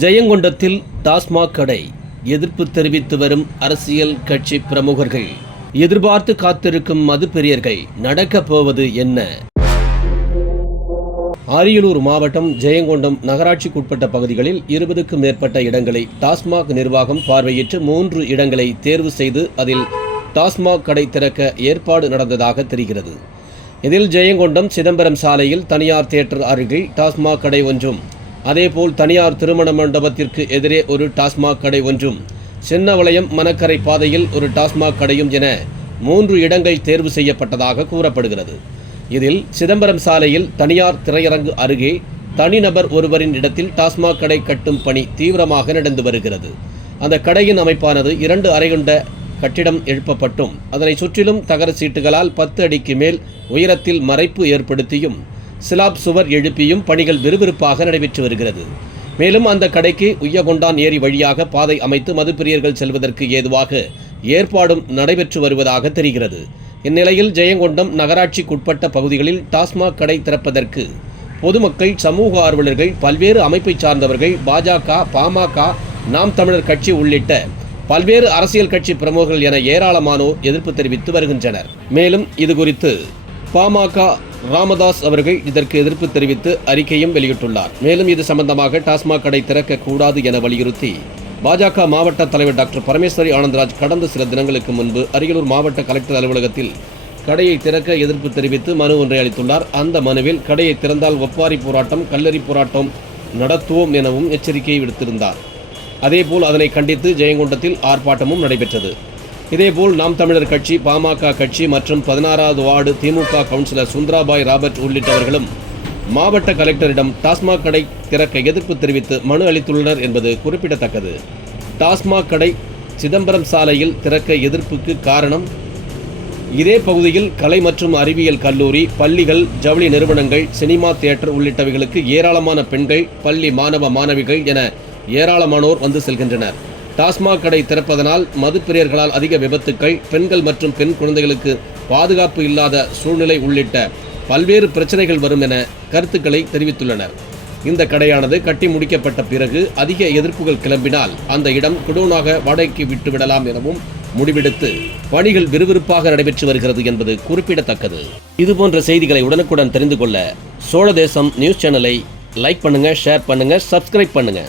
ஜெயங்கொண்டத்தில் டாஸ்மாக் கடை எதிர்ப்பு தெரிவித்து வரும் அரசியல் கட்சி பிரமுகர்கள். எதிர்பார்த்து காத்திருக்கும் மதுப்பிரியர்கள் நடக்கப் போவது என்ன? அரியலூர் மாவட்டம் ஜெயங்கொண்டம் நகராட்சிக்குட்பட்ட பகுதிகளில் 20க்கும் மேற்பட்ட இடங்களை டாஸ்மாக் நிர்வாகம் பார்வையிட்டு 3 இடங்களை தேர்வு செய்து அதில் டாஸ்மாக் கடை திறக்க ஏற்பாடு நடந்ததாக தெரிகிறது. இதில் ஜெயங்கொண்டம் சிதம்பரம் சாலையில் தனியார் தியேட்டர் அருகில் டாஸ்மாக் கடை ஒன்றும், அதேபோல் தனியார் திருமண மண்டபத்திற்கு எதிரே ஒரு டாஸ்மாக் கடை ஒன்றும், சின்னவளையம் மணக்கரை பாதையில் ஒரு டாஸ்மாக் கடையும் என 3 இடங்கள் தேர்வு செய்யப்பட்டதாக கூறப்படுகிறது. இதில் சிதம்பரம் சாலையில் தனியார் திரையரங்கு அருகே தனிநபர் ஒருவரின் இடத்தில் டாஸ்மாக் கடை கட்டும் பணி தீவிரமாக நடந்து வருகிறது. அந்த கடையின் அமைப்பானது 2 அறை கொண்ட கட்டிடம் எழுப்பப்பட்டும் அதனை சுற்றிலும் தகர சீட்டுகளால் 10 அடிக்கு மேல் உயரத்தில் மறைப்பு ஏற்படுத்தியும் சிலாப் சுவர் எழுப்பியும் பணிகள் விறுவிறுப்பாக நடைபெற்று வருகிறது. மேலும் அந்த கடைக்கு உய்யகொண்டான் ஏரி வழியாக பாதை அமைத்து மதுப்பிரியர்கள் செல்வதற்கு ஏதுவாக ஏற்பாடும் நடைபெற்று வருவதாக தெரிகிறது. இந்நிலையில் ஜெயங்கொண்டம் நகராட்சிக்குட்பட்ட பகுதிகளில் டாஸ்மாக் கடை திறப்பதற்கு பொதுமக்கள், சமூக ஆர்வலர்கள், பல்வேறு அமைப்பை சார்ந்தவர்கள், பாஜக, பாமக, நாம் தமிழர் கட்சி உள்ளிட்ட பல்வேறு அரசியல் கட்சி பிரமுகர்கள் என ஏராளமானோர் எதிர்ப்பு தெரிவித்து வருகின்றனர். மேலும் இதுகுறித்து பாமக ராமதாஸ் அவர்கள் இதற்கு எதிர்ப்பு தெரிவித்து அறிக்கையும் வெளியிட்டுள்ளார். மேலும் இது சம்பந்தமாக டாஸ்மாக் கடை திறக்க கூடாது என வலியுறுத்தி பாஜக மாவட்ட தலைவர் டாக்டர் பரமேஸ்வரி ஆனந்தராஜ் கடந்த சில தினங்களுக்கு முன்பு அரியலூர் மாவட்ட கலெக்டர் அலுவலகத்தில் கடையை திறக்க எதிர்ப்பு தெரிவித்து மனு ஒன்றை அளித்துள்ளார். அந்த மனுவில் கடையை திறந்தால் ஒப்பாரி போராட்டம், கல்லறி போராட்டம் நடத்துவோம் எனவும் எச்சரிக்கையை விடுத்திருந்தார். அதேபோல் அதனை கண்டித்து ஜெயங்கொண்டத்தில் ஆர்ப்பாட்டமும் நடைபெற்றது. இதேபோல் நாம் தமிழர் கட்சி, பாமக கட்சி மற்றும் 16வது வார்டு திமுக கவுன்சிலர் சுந்தராபாய் ராபர்ட் உள்ளிட்டவர்களும் மாவட்ட கலெக்டரிடம் டாஸ்மாக் கடை திறக்க எதிர்ப்பு தெரிவித்து மனு அளித்துள்ளனர் என்பது குறிப்பிடத்தக்கது. டாஸ்மாக் கடை சிதம்பரம் சாலையில் திறக்க எதிர்ப்புக்கு காரணம், இதே பகுதியில் கலை மற்றும் அறிவியல் கல்லூரி, பள்ளிகள், ஜவுளி நிறுவனங்கள், சினிமா தியேட்டர் உள்ளிட்டவைகளுக்கு ஏராளமான பெண்கள், பள்ளி மாணவ மாணவிகள் என ஏராளமானோர் வந்து செல்கின்றனர். டாஸ்மாக் கடை திறப்பதனால் மதுப்பிரியர்களால் அதிக விபத்துக்கள், பெண்கள் மற்றும் பெண் குழந்தைகளுக்கு பாதுகாப்பு இல்லாத சூழ்நிலை உள்ளிட்ட பல்வேறு பிரச்சனைகள் வரும் என கருத்துக்களை தெரிவித்துள்ளனர். இந்த கடையானது கட்டி முடிக்கப்பட்ட பிறகு அதிக எதிர்ப்புகள் கிளம்பினால் அந்த இடம் குடோனாக வாடகைக்கு விட்டுவிடலாம் எனவும் முடிவெடுத்து பணிகள் விறுவிறுப்பாக நடைபெற்று வருகிறது என்பது குறிப்பிடத்தக்கது. இதுபோன்ற செய்திகளை உடனுக்குடன் தெரிந்து கொள்ள சோழ தேசம் நியூஸ் சேனலை லைக் பண்ணுங்க, ஷேர் பண்ணுங்க, சப்ஸ்கிரைப் பண்ணுங்க.